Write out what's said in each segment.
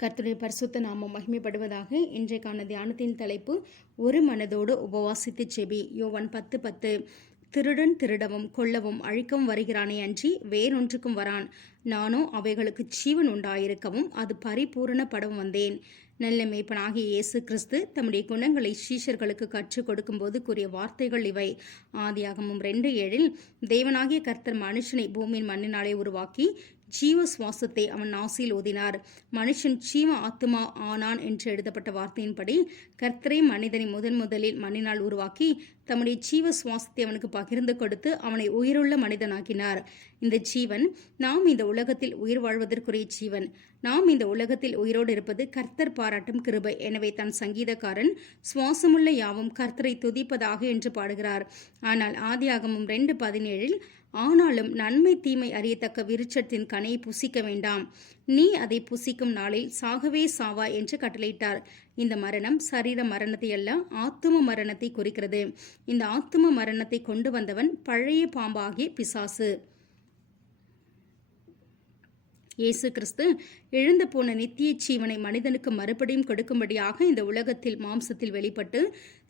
கர்த்துடைய பரிசுத்த நாமம் மகிமைப்படுவதாக இன்றைக்கான தியானத்தின் தலைப்பு ஒரு மனதோடு உபவாசித்து செபி யோவன் பத்து பத்து திருடன் திருடவும் கொல்லவும் அழிக்கவும் வருகிறானே அன்றி வேறொன்றுக்கும் வரான். நானோ அவைகளுக்கு ஜீவன் உண்டாயிருக்கவும் அது பரிபூரணப்படவும் வந்தேன். நல்ல மேய்ப்பனாகிய இயேசு கிறிஸ்து தம்முடைய குணங்களை சீஷர்களுக்கு கற்றுக் கொடுக்கும்போது கூறிய வார்த்தைகள் இவை. ஆதியாகமும் ரெண்டு ஏழில் தேவனாகிய கர்த்தர் மனுஷனை பூமியின் மண்ணினாலே உருவாக்கி ஜீவ சுவாசத்தை அவன் நாசியில் ஓதினார். மனுஷன் ஜீவ ஆத்துமா ஆனான் என்று எழுதப்பட்ட வார்த்தையின்படி கர்த்தரை மனிதனை முதன் முதலில் மண்ணினால் உருவாக்கி தம்முடைய ஜீவ சுவாசத்தை அவனுக்கு பகிர்ந்து கொடுத்து அவனை உயிருள்ள மனிதனாக்கினார். இந்த ஜீவன் நாம் இந்த உலகத்தில் உயிர் வாழ்வதற்குரிய ஜீவன். நாம் இந்த உலகத்தில் உயிரோடு இருப்பது கர்த்தர் பாராட்டும் கிருபை. எனவே தன் சங்கீதக்காரன் சுவாசமுள்ள யாவும் கர்த்தரை துதிப்பதாக என்று பாடுகிறார். ஆனால் ஆதியாகமும் ரெண்டு பதினேழில் ஆனாலும் நன்மை தீமை அறியத்தக்க விருட்சத்தின் கனையை புசிக்க வேண்டாம். நீ அதை புசிக்கும் நாளில் சாகவே சாவா என்று கட்டளையிட்டார். இந்த மரணம் சரீர மரணத்தை அல்ல ஆத்தும மரணத்தை குறிக்கிறது. இந்த ஆத்தும மரணத்தை கொண்டு வந்தவன் பழைய பாம்பாகிய பிசாசு. இயேசு கிறிஸ்து எழுந்து போன நித்திய ஜீவனை மனிதனுக்கு மறுபடியும் கொடுக்கும்படியாக இந்த உலகத்தில் மாம்சத்தில் வெளிப்பட்டு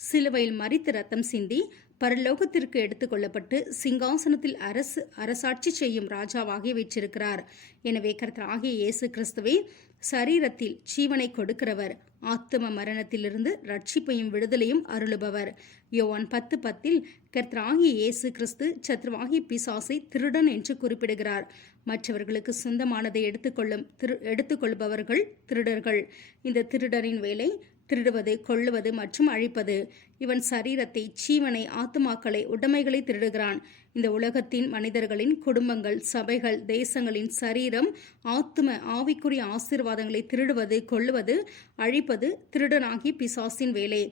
சிலுவையில் மறித்து ரத்தம் சிந்தி பரலோகத்திற்கு எடுத்துக்கொள்ளப்பட்டு சிங்காசனத்தில் அரசு அரசாட்சி செய்யும் ராஜாவாகி வைச்சிருக்கிறார் எனவே கர்த்தர் ஆகிய இயேசு கிறிஸ்துவே சரீரத்தில் ஜீவனை கொடுக்கிறவர் ஆத்தும மரணத்திலிருந்து ரட்சிப்பையும் விடுதலையும் அருளுபவர். யோவான் பத்து பத்தில் கர்த்தராகிய இயேசு கிறிஸ்து சத்ருவாகி பிசாசை திருடன் என்று குறிப்பிடுகிறார். மற்றவர்களுக்கு சொந்தமானதை எடுத்துக்கொள்ளும் திரு எடுத்துக்கொள்பவர்கள் திருடர்கள். இந்த திருடரின் வேலை திருடுவது கொள்ளுவது மற்றும் அழிப்பது. இவன் சரீரத்தை சீவனை ஆத்துமாக்களை உடைமைகளை திருடுகிறான். இந்த உலகத்தின் மனிதர்களின் குடும்பங்கள் சபைகள் தேசங்களின் சரீரம் ஆத்தும ஆவிக்குரிய ஆசீர்வாதங்களை திருடுவது கொள்ளுவது அழிப்பது திருடனாகி பிசாசின் வேலை.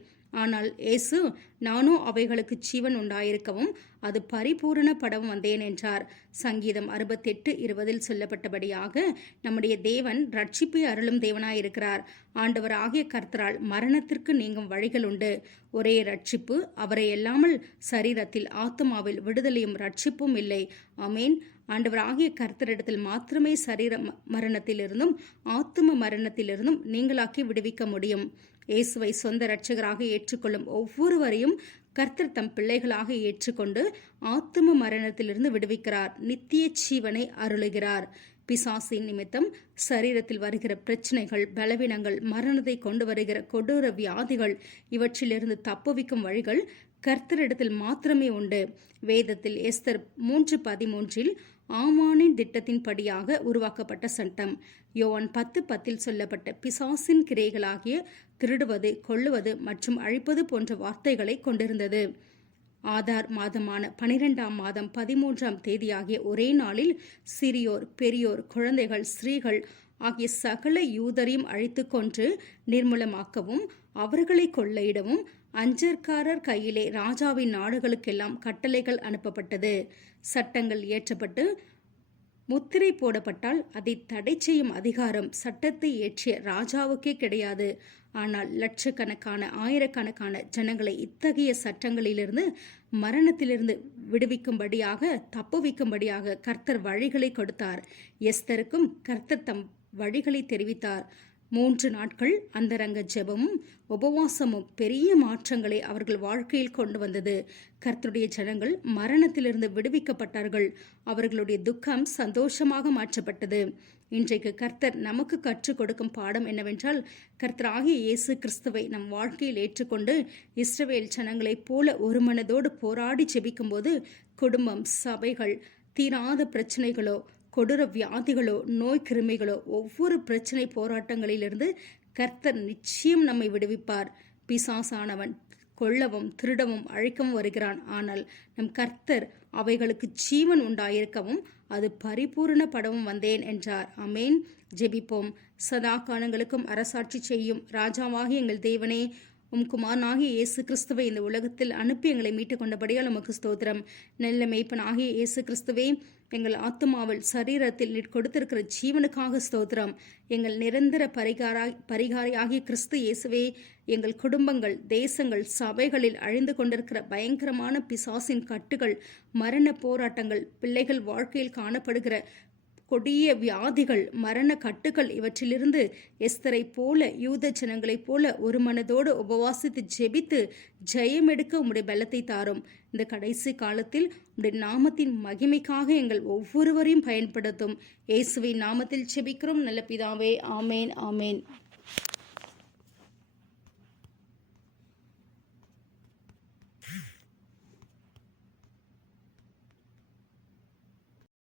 ஆனால் இயேசு நானோ அவைகளுக்கு ஜீவன் உண்டாயிருக்கவும் அது பரிபூரணப்படவும் வந்தேன் என்றார். சங்கீதம் அறுபத்தெட்டு இருபதில் சொல்லப்பட்டபடியாக நம்முடைய தேவன் ரட்சிப்பை அருளும் தேவனாயிருக்கிறார். ஆண்டவர் ஆகிய கர்த்தரால் மரணத்திற்கு நீங்கும் வழிகள் உண்டு. ஒரே ரட்சிப்பு அவரை எல்லாமல் சரீரத்தில் ஆத்மாவில் விடுதலையும் ரட்சிப்பும் இல்லை. அமேன் ஆண்டவர் ஆகிய கர்த்தரிடத்தில் மாத்திரமே சரீர மரணத்திலிருந்தும் ஆத்தும மரணத்திலிருந்தும் நீங்களாக்கி விடுவிக்க முடியும். இயேசுவை சொந்த இரட்சகராக ஏற்றுக்கொள்ளும் ஒவ்வொருவரையும் கர்த்தர் தம் பிள்ளைகளாக ஏற்றுக்கொண்டு ஆத்தும மரணத்திலிருந்து விடுவிக்கிறார். நித்திய ஜீவனை அருளுகிறார். பிசாசின் நிமித்தம் சரீரத்தில் வருகிற பிரச்சனைகள் பலவீனங்கள் மரணத்தை கொண்டு வருகிற கொடூர வியாதிகள் இவற்றிலிருந்து தப்புவிக்கும் வழிகள் கர்த்தரிடத்தில் மாத்திரமே உண்டு. வேதத்தில் எஸ்தர் மூன்று பதிமூன்றில் ஆமானின் திட்டத்தின்படியாக உருவாக்கப்பட்ட சட்டம். யோவான் பத்து பத்தில் சொல்லப்பட்ட பிசாசின் கிரைகளாகிய திருடுவது கொள்ளுவது மற்றும் அழிப்பது போன்ற வார்த்தைகளை கொண்டிருந்தது. ஆதார் மாதமான பனிரெண்டாம் மாதம் பதிமூன்றாம் தேதியாகிய ஒரே நாளில் சிறியோர் பெரியோர் குழந்தைகள் ஸ்திரீகள் ஆகிய சகல யூதரையும் அழித்து கொன்று நிர்மூலமாக்கவும் அவர்களை கொள்ளையிடவும் அஞ்சற்காரர் கையிலே ராஜாவின் நாடுகளுக்கெல்லாம் கட்டளைகள் அனுப்பப்பட்டது. சட்டங்கள் இயற்றப்பட்டு முத்திரை போடப்பட்டால் அதை தடை செய்யும் அதிகாரம் சட்டத்தை இயற்றிய ராஜாவுக்கே கிடையாது. ஆனால் லட்சக்கணக்கான ஆயிரக்கணக்கான ஜனங்களை இத்தகைய சட்டங்களிலிருந்து மரணத்திலிருந்து விடுவிக்கும்படியாக தப்புவிக்கும்படியாக கர்த்தர் வழிகளை கொடுத்தார். எஸ்தருக்கும் கர்த்தர் தம் வழிகளை தெரிவித்தார். மூன்று நாட்கள் அந்தரங்க ஜெபமும் உபவாசமும் பெரிய மாற்றங்களை அவர்கள் வாழ்க்கையில் கொண்டு வந்தது. கர்த்தருடைய ஜனங்கள் மரணத்திலிருந்து விடுவிக்கப்பட்டார்கள். அவர்களுடைய துக்கம் சந்தோஷமாக மாற்றப்பட்டது. இன்றைக்கு கர்த்தர் நமக்கு கற்றுக் கொடுக்கும் பாடம் என்னவென்றால் கர்த்தராகிய இயேசு கிறிஸ்துவை நம் வாழ்க்கையில் ஏற்றுக்கொண்டு இஸ்ரவேல் ஜனங்களைப் போல ஒரு மனதோடு போராடி ஜெபிக்கும்போது குடும்பம் சபைகள் தீராத பிரச்சனைகளோ கொடூர வியாதிகளோ நோய் கிருமிகளோ ஒவ்வொரு பிரச்சனை போராட்டங்களிலிருந்து கர்த்தர் நிச்சயம் நம்மை விடுவிப்பார். பிசாசானவன் கொல்லவும் திருடவும் அழைக்கவும் வருகிறான். ஆனால் நம் கர்த்தர் அவைகளுக்கு ஜீவன் உண்டாயிருக்கவும் அது பரிபூரணப்படவும் வந்தேன் என்றார். அமேன் ஜெபிப்போம். சதா காலங்களுக்கும் அரசாட்சி செய்யும் ராஜாவாகி எங்கள் தேவனே உம் குமாரனாகிய இயேசு கிறிஸ்துவை இந்த உலகத்தில் அனுப்பி எங்களை மீட்டுக் கொண்டபடியால் உமக்கு ஸ்தோத்திரம். நல்ல மெய்ப்பனாகிய இயேசு கிறிஸ்துவே எங்கள் ஆத்மாவில் சரீரத்தில் கொடுத்திருக்கிற ஜீவனுக்காக ஸ்தோத்திரம். எங்கள் நிரந்தர பரிகாராய் பரிகாரியாகிய கிறிஸ்து இயேசுவே எங்கள் குடும்பங்கள் தேசங்கள் சபைகளில் அழிந்து கொண்டிருக்கிற பயங்கரமான பிசாசின் கட்டுகள் மரண போராட்டங்கள் பிள்ளைகள் வாழ்க்கையில் காணப்படுகிற கொடிய வியாதிகள் மரண கட்டுகள் இவற்றிலிருந்து எஸ்தரை போல யூத ஜனங்களைப் போல ஒரு மனதோடு உபவாசித்து ஜெபித்து ஜெயம் எடுக்க உம்முடைய பலத்தை தாரும். இந்த கடைசி காலத்தில் உடைய நாமத்தின் மகிமைக்காக எங்கள் ஒவ்வொருவரையும் பயன்படுத்தும். இயேசுவின் நாமத்தில் ஜெபிக்கிறோம். நல்ல பிதாவே ஆமேன் ஆமேன்.